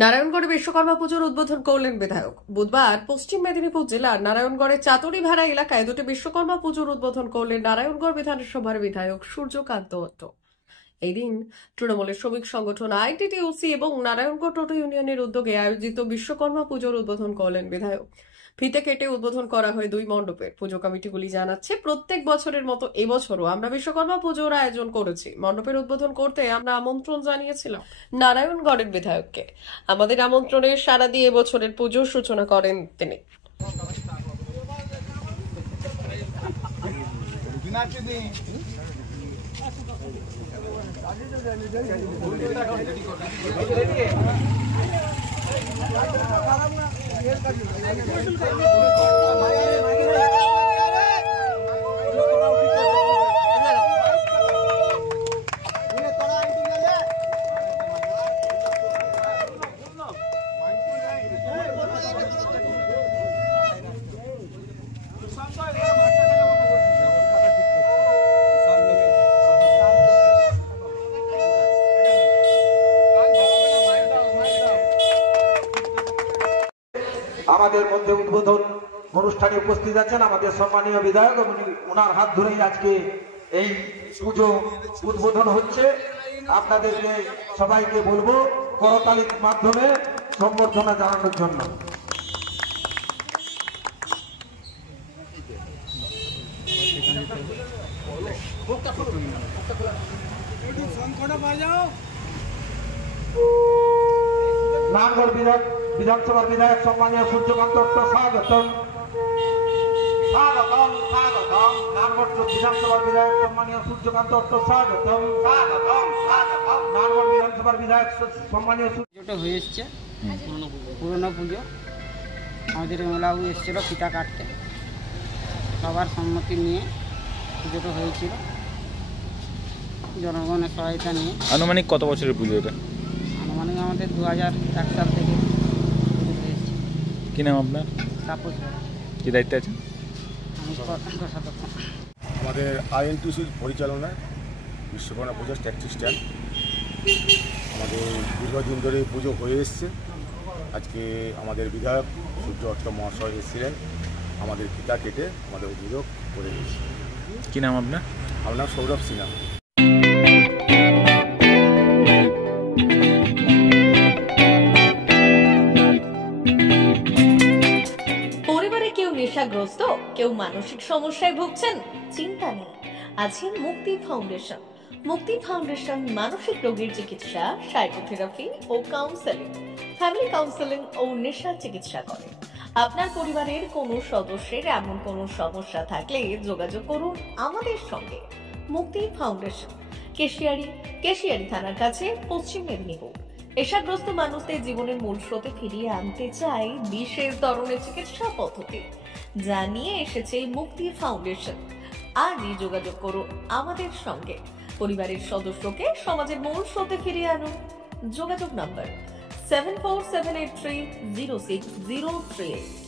নারায়ণগড়ে বিশ্বকর্মা পুজোর উদ্বোধন করলেন বিধায়ক। বুধবার পশ্চিম মেদিনীপুর জেলার নারায়ণগড়ের চাতুরিভাড়া এলাকায় দুটি বিশ্বকর্মা পুজোর উদ্বোধন করলেন নারায়ণগড় বিধানসভার বিধায়ক সূর্যকান্ত দত্ত। এই দিন তৃণমূলের শ্রমিক সংগঠন আইটিটিউসি এবং নারায়ণগড় টোটো ইউনিয়নের উদ্যোগে আয়োজিত বিশ্বকর্মা পুজোর উদ্বোধন করলেন বিধায়ক। ফিতে কেটে উদ্বোধন করা হয় দুই মণ্ডপের। পুজো কমিটিগুলি জানাচ্ছে, প্রত্যেক বছরের মতো এবছরও আমরা বিশ্বকর্মা পুজোর আয়োজন করেছি। মণ্ডপের উদ্বোধন করতে আমরা আমন্ত্রণ জানিয়েছিলাম নারায়ণগড়ের বিধায়ককে। আমাদের আমন্ত্রণে সাড়া দিয়ে এবছরের পুজোর সূচনা করেন তিনি। আমাদের মধ্যে উদ্বোধন অনুষ্ঠানে উপস্থিত আছেন আমাদের সম্মানীয় বিধায়ক, ওনার হাত ধরেই আজকে এই পুজো উদ্বোধন হচ্ছে। আপনাদেরকে সবাইকে বলবো করতালির মাধ্যমে সম্বর্ধনা জানানোর জন্য। নারায়ণগড় বিধানসভার বিধায়ক সম্মানীয় সূর্যকান্ত দত্ত, স্বাগতম স্বাগতম স্বাগতম। নারায়ণগড় বিধানসভার বিধায়ক সম্মানীয় সূর্যকান্ত দত্ত, স্বাগতম স্বাগতম স্বাগতম। নারায়ণগড় বিধানসভার বিধায়ক সম্মানীয় পুজোটা হয়ে এসছে, পুরনো পুজো। আমাদের মেলাও এসেছিল ফিতা কাটতে, সবার সম্মতি নিয়ে পুজোটা হয়েছিল, জনগণের সহায়তা নিয়ে। আনুমানিক কত বছরের পুজো এটা? আনুমানিক আমাদের 2001 সাল থেকে পুজো হয়েছে। কি নাম আপনার? তাপস। কি দায়িত্বে আছেন? আমি কোষাধ্যক্ষ। আমাদের আইএনটিসির পরিচালনায় বিশ্বকর্মা পুজোর ট্যাক্সি স্ট্যান্ড আমাদের দীর্ঘদিন ধরে পুজো হয়ে এসছে। আজকে আমাদের বিধায়ক সূর্য দত্ত মহাশয় এসেছিলেন, আমাদের ফিতা কেটে আমাদের উদ্বোধন করে দিয়েছে। কি নাম আপনার? আমার নাম সৌরভ সিনহা। নেশাগ্রস্ত, কেউ মানসিক সমস্যায় ভুগছেন? চিন্তা নেই, আছে মুক্তি ফাউন্ডেশন। মুক্তি ফাউন্ডেশন মানসিক রোগের চিকিৎসা, সাইকোথেরাপি ও কাউন্সেলিং, ফ্যামিলি কাউন্সেলিং ও নেশা চিকিৎসা করে। আপনার পরিবারের কোনো সদস্যের এমন কোনো সমস্যা থাকলে যোগাযোগ করুন আমাদের সঙ্গে। মুক্তি ফাউন্ডেশন, কেশিয়ারি থানার কাছে, পশ্চিম মেদিনীপুর। নেশাগ্রস্ত মানুষদের জীবনের মূল স্রোতে ফিরিয়ে আনতে চাই বিশেষ ধরনের চিকিৎসা পদ্ধতি জানিয়ে এসেছে মুক্তি ফাউন্ডেশন। আজই যোগাযোগ করুন আমাদের সঙ্গে। পরিবারের সদস্যকে সমাজের মূল স্রোতে ফিরিয়ে আনুন। যোগাযোগ নম্বর 7478306038।